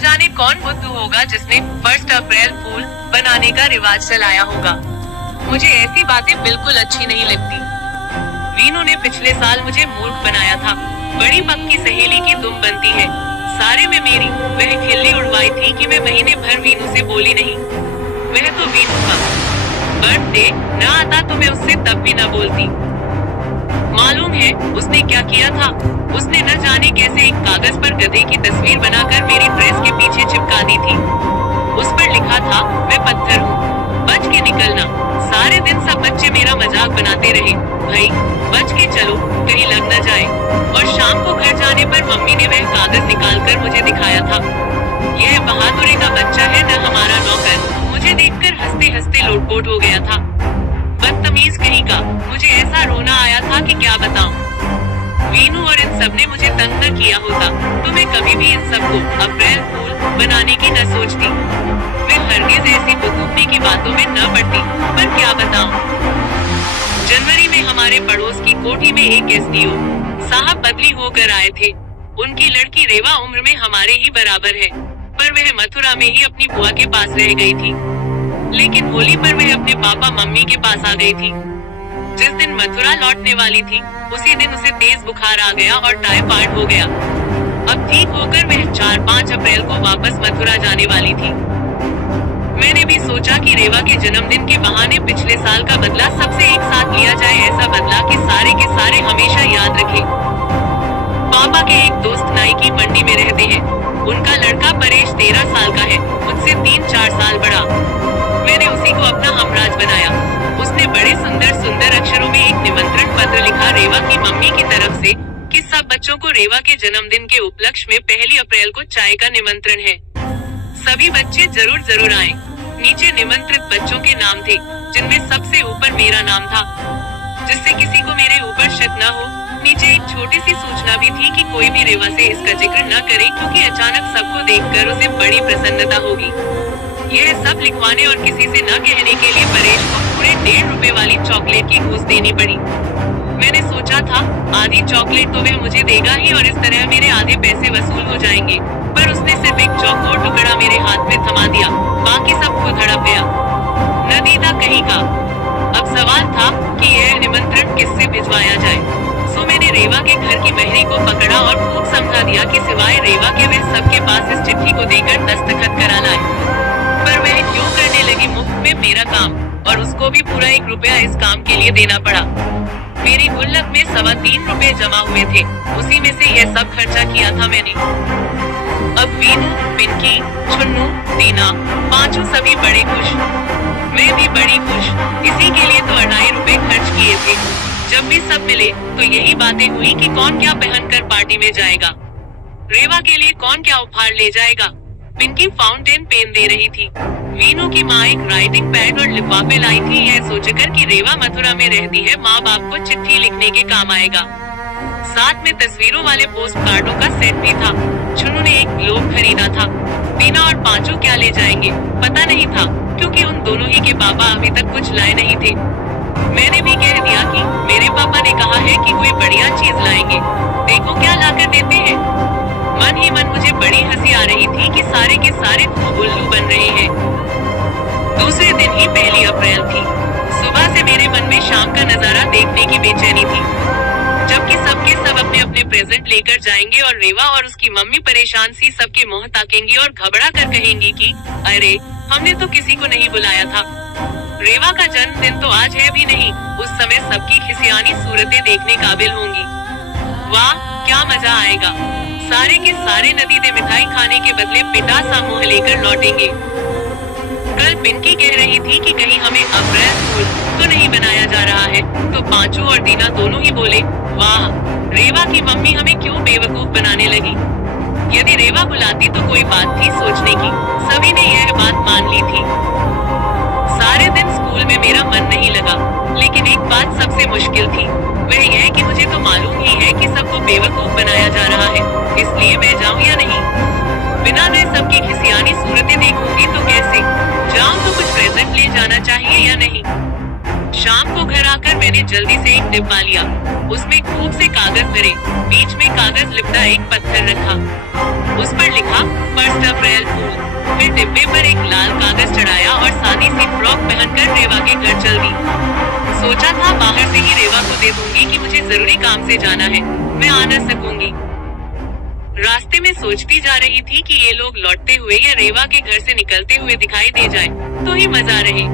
जाने कौन बुद्धू होगा जिसने 1 अप्रैल फूल बनाने का रिवाज चलाया होगा। मुझे ऐसी बातें बिल्कुल अच्छी नहीं लगती। वीनू ने पिछले साल मुझे मूर्ख बनाया था। बड़ी पक्की सहेली की दुम बनती है। सारे में मेरी वह खिल्ली उड़वाई थी कि मैं महीने भर वीनू से बोली नहीं। वह तो वीनू का बर्थडे न आता तो मैं उससे तब भी न बोलती। मालूम है उसने क्या किया था? उसने न जाने कैसे एक कागज पर गधे की तस्वीर बनाकर मेरी ड्रेस के पीछे चिपका दी थी। उस पर लिखा था, मैं पत्थर हूँ, बच के निकलना। सारे दिन सब बच्चे मेरा मजाक बनाते रहे। भाई बच के चलो, कहीं लग न जाए। और शाम को घर जाने पर मम्मी ने वह कागज निकालकर मुझे दिखाया था। यह बहादुरी का बच्चा है न हमारा नौकर। मुझे देखकर हंसते हंसते लोटपोट हो गया था। बदतमीज कहीं का। मुझे ऐसा रोना आया था कि क्या बताऊं। वीनू और इन सब ने मुझे तंग न किया होता तो मैं कभी भी इन सबको अप्रैल फूल बनाने की न सोचती। मैं हरगिज ऐसी बुद्धूपनी की बातों में न पड़ती। पर क्या बताऊं। जनवरी में हमारे पड़ोस की कोठी में एक एसडीओ साहब बदली होकर आए थे। उनकी लड़की रेवा उम्र में हमारे ही बराबर है, पर वह मथुरा में ही अपनी बुआ के पास रह गई थी। लेकिन होली पर वह अपने पापा मम्मी के पास आ गई थी। जिस दिन मथुरा लौटने वाली थी उसी दिन उसे तेज बुखार आ गया और टाइफाइड हो गया। अब ठीक होकर वह 4-5 अप्रैल को वापस मथुरा जाने वाली थी। मैंने भी सोचा कि रेवा के जन्मदिन के बहाने पिछले साल का बदला सबसे एक साथ लिया जाए। ऐसा बदला कि सारे के सारे हमेशा याद रखें। पापा के एक दोस्त नाई की मंडी में रहते हैं। उनका लड़का परेश 13 साल का है, मुझसे 3-4 साल बड़ा। मैंने उसी को अपना हमराज बनाया। उसने बड़े सुंदर सुंदर अक्षरों में एक निमंत्रण पत्र लिखा रेवा की मम्मी की तरफ से कि सब बच्चों को रेवा के जन्मदिन के उपलक्ष्य में 1 अप्रैल को चाय का निमंत्रण है। सभी बच्चे जरूर जरूर आएं। नीचे निमंत्रित बच्चों के नाम थे, जिनमें सबसे ऊपर मेरा नाम था, जिससे किसी को मेरे ऊपर शक न हो। नीचे एक छोटी सी सूचना भी थी कि कोई भी रेवा से इसका जिक्र न करे, क्योंकि अचानक सबको देखकर उसे बड़ी प्रसन्नता होगी। यह सब लिखवाने और किसी से न कहने के लिए परेश को पूरे 1.5 रुपए वाली चॉकलेट की घूस देनी पड़ी। मैंने सोचा था आधी चॉकलेट तो वह मुझे देगा ही और इस तरह मेरे आधे पैसे वसूल हो जाएंगे, पर उसने सिर्फ एक चौकोर टुकड़ा मेरे हाथ में थमा दिया। बाकी सब खुद हड़प गया। नदीदा कहीं का। अब सवाल था कि यह निमंत्रण किससे भिजवाया जाए। सो मैंने रेवा के घर की बहरी को पकड़ा और खूब समझा दिया कि सिवाय रेवा के वह सबके पास इस चिट्ठी को देकर दस्तखत करा लाए। पर वह क्यों करने लगी मुफ्त में मेरा काम, और उसको भी पूरा 1 रुपया इस काम के लिए देना पड़ा। मेरी गुल्लक में 3.25 रुपए जमा हुए थे, उसी में से यह सब खर्चा किया था मैंने। अब वीनू, पिंकी, छुन्नू, दीना, पांचों सभी बड़े खुश। मैं भी बड़ी खुश। इसी के लिए तो 2.5 रुपए खर्च किए थे। जब भी सब मिले तो यही बातें हुई कि कौन क्या पहनकर पार्टी में जाएगा, रेवा के लिए कौन क्या उपहार ले जाएगा। पिंकी फाउंटेन पेन दे रही थी। वीनू की माँ एक राइटिंग पैड और लिफाफे लाई थी, यह सोचकर कि रेवा मथुरा में रहती है, माँ बाप को चिट्ठी लिखने के काम आएगा। साथ में तस्वीरों वाले पोस्ट कार्डों का सेट भी था। छुन्नू ने एक ग्लोब खरीदा था। दीना और पांचू क्या ले जाएंगे पता नहीं था, क्योंकि उन दोनों ही के पापा अभी तक कुछ लाए नहीं थे। मैंने भी कह दिया कि मेरे पापा ने कहा है कि कोई बढ़िया चीज लाएंगे, देखो क्या लाकर देते हैं। मन ही मन मुझे बड़ी हंसी आ रही थी कि सारे के सारे खूब उल्लू बन रहे हैं। दूसरे दिन ही 1 अप्रैल थी। सुबह से मेरे मन में शाम का नजारा देखने की बेचैनी थी, जबकि सबके सब अपने अपने प्रेजेंट लेकर जाएंगे और रेवा और उसकी मम्मी परेशान सी सबके मुंह ताकेंगी और घबरा कर कहेंगी कि अरे हमने तो किसी को नहीं बुलाया था। रेवा का जन्मदिन तो आज है भी नहीं। उस समय सबकी खिसियानी सूरतें देखने काबिल होंगी। वाह क्या मजा आएगा। सारे के सारे नदीदे मिठाई खाने के बदले पिटा सा मुंह लेकर लौटेंगे। कल पिंकी कह रही थी कि कहीं हमें अप्रैल फूल तो नहीं बनाया जा रहा है, तो पांचू और दीना दोनों ही बोले वाह रेवा की मम्मी हमें क्यों बेवकूफ बनाने लगी। यदि रेवा बुलाती तो कोई बात थी सोचने की। सभी ने यह बात मान ली थी। सारे दिन स्कूल में मेरा मन नहीं लगा, लेकिन एक बात सबसे मुश्किल थी, वह यह कि मुझे तो मालूम ही है कि सबको बेवकूफ बनाया जा रहा है, इसलिए मैं जाऊं या नहीं। बिना मैं सबकी खिसियानी सूरतें देखूंगी तो कैसे जाऊं, तो कुछ प्रेजेंट ले जाना चाहिए या नहीं। शाम को घर आकर मैंने जल्दी से एक डिब्बा लिया। उसमें खूब से कागज भरे, बीच में कागज लिपटा एक पत्थर रखा। उस पर लिखा 1 अप्रैल फूल। फिर डिब्बे पर एक लाल कागज चढ़ाया और सादी सी फ्रॉक पहनकर रेवा के घर चल दी। सोचा था बाहर से ही रेवा को दे दूंगी कि मुझे जरूरी काम से जाना है, मैं आ न सकूंगी। रास्ते में सोचती जा रही थी कि ये लोग लौटते हुए या रेवा के घर से निकलते हुए दिखाई दे जाए तो ही मजा रहे।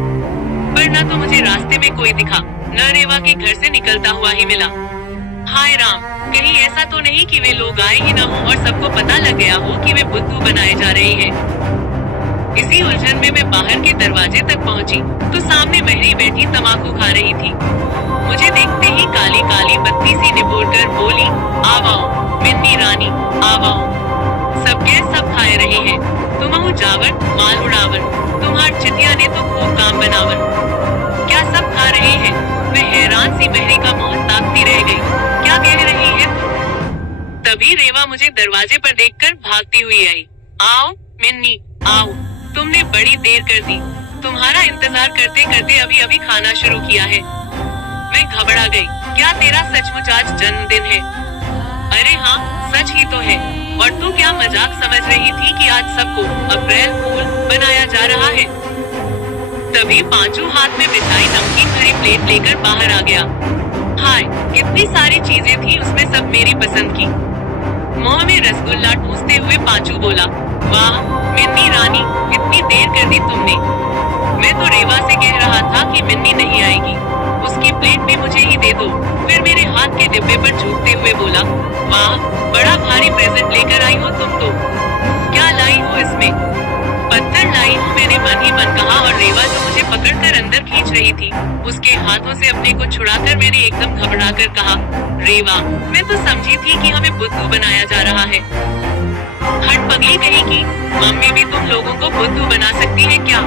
पर न तो मुझे रास्ते में कोई दिखा, न रेवा के घर से निकलता हुआ ही मिला। हाय राम, कहीं ऐसा तो नहीं कि वे लोग आए ही न हो और सबको पता लग गया हो कि वे बुद्धू बनाए जा रहे हैं। इसी उलझन में मैं बाहर के दरवाजे तक पहुंची तो सामने महरी बैठी तम्बाकू खा रही थी। मुझे देखते ही काली काली बत्ती सी निपोड़कर बोली, आओ मिन्नी रानी, आओ। सब के सब खाए रहे हैं, तुम जावर माल उड़ावन, तुम्हार चितिया ने तो खूब काम बनावन। क्या सब खा रहे हैं? मैं हैरान सी महरी का मुंह ताकती रह गई। क्या कह रही है तू? तभी रेवा मुझे दरवाजे पर देखकर भागती हुई आई। आओ मिन्नी, आओ, तुमने बड़ी देर कर दी, तुम्हारा इंतजार करते करते अभी अभी खाना शुरू किया है। मैं घबरा गई। क्या तेरा सचमुच आज जन्मदिन है? अरे हाँ, सच ही तो है। और तू क्या मजाक समझ रही थी कि आज सबको अप्रैल फूल बनाया जा रहा है? तभी पांचू हाथ में बिछाई नमकीन भरी प्लेट लेकर बाहर आ गया। हाय, कितनी सारी चीजें थी उसमें, सब मेरी पसंद की। मुंह में रसगुल्ला ठूसते हुए पांचू बोला, वाह मिन्नी रानी, इतनी देर कर दी तुमने। मैं तो रेवा से कह रहा था कि मिन्नी नहीं आएगी, उसकी प्लेट भी मुझे ही दे दो। फिर मेरे हाथ के डिब्बे पर झुकते हुए बोला, वाह बड़ा भारी प्रेजेंट लेकर आई हो तुम तो। क्या लाई हो इसमें? पत्थर लाई हूँ, मैंने मन ही मन कहा और रेवा जो मुझे पकड़कर अंदर खींच रही थी उसके हाथों से अपने को छुड़ाकर मैंने एकदम घबराकर कहा, रेवा, मैं तो समझी थी कि हमें बुद्धू बनाया जा रहा है। हट पगली कहीं की, मम्मी भी तुम लोगों को बुद्धू बना सकती है क्या?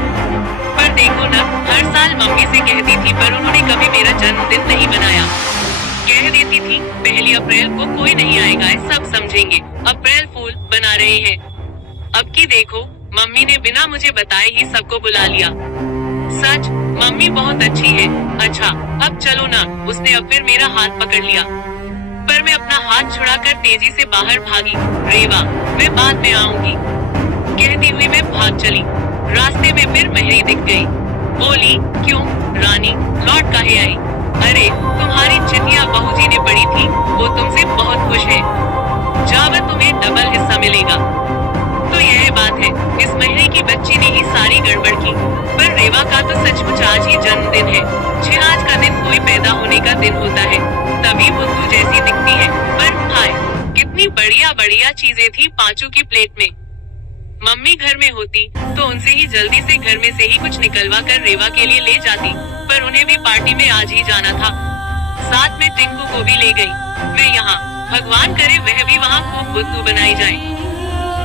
पर देखो न, हर साल मम्मी से कहती थी पर उन्होंने कभी मेरा जन्मदिन नहीं बनाया। कह देती थी 1 अप्रैल को कोई नहीं आएगा, सब समझेंगे अप्रैल फूल बना रहे हैं। अब की देखो, मम्मी ने बिना मुझे बताए ही सबको बुला लिया। सच, मम्मी बहुत अच्छी है। अच्छा, अब चलो ना। उसने अब फिर मेरा हाथ पकड़ लिया, पर मैं अपना हाथ छुड़ाकर तेजी से बाहर भागी। रेवा, मैं बाद में आऊंगी, कहती हुई मैं भाग चली। रास्ते में फिर महरी दिख गई। बोली, क्यों रानी, लौट काहे आई? अरे तुम्हारी चितिया बहूजी ने पड़ी थी, वो तुमसे बहुत खुश है, जावर तुम्हें डबल हिस्सा मिलेगा। तो यह बात है, इस महरी की बच्ची ने ही सारी गड़बड़ की। पर रेवा का तो सचमुच आज ही जन्मदिन है। आज का दिन कोई पैदा होने का दिन होता है, तभी बुद्धू जैसी दिखती है। पर हाय, कितनी बढ़िया बढ़िया चीजें थी पांचू की प्लेट में। मम्मी घर में होती तो उनसे ही जल्दी से घर में से ही कुछ निकलवा कर रेवा के लिए ले जाती, पर उन्हें भी पार्टी में आज ही जाना था। साथ में टिंकू को भी ले गई। मैं यहाँ, भगवान करे वह भी वहाँ खूब बुद्धू बनाई जाए।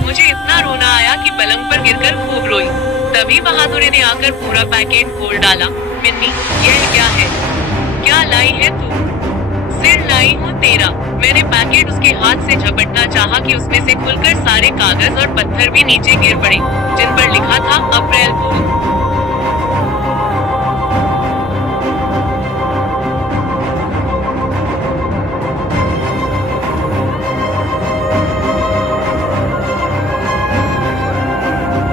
मुझे इतना रोना आया कि पलंग पर गिरकर खूब रोई। तभी बहादुर ने आकर पूरा पैकेट खोल डाला। मिन्नी, यह क्या है? क्या लाई है तू? सिर लाई हूँ तेरा। मैंने पैकेट उसके हाथ से झपटना चाहा कि उसमें से खुलकर सारे कागज और पत्थर भी नीचे गिर पड़े, जिन पर लिखा था अप्रैल फूल।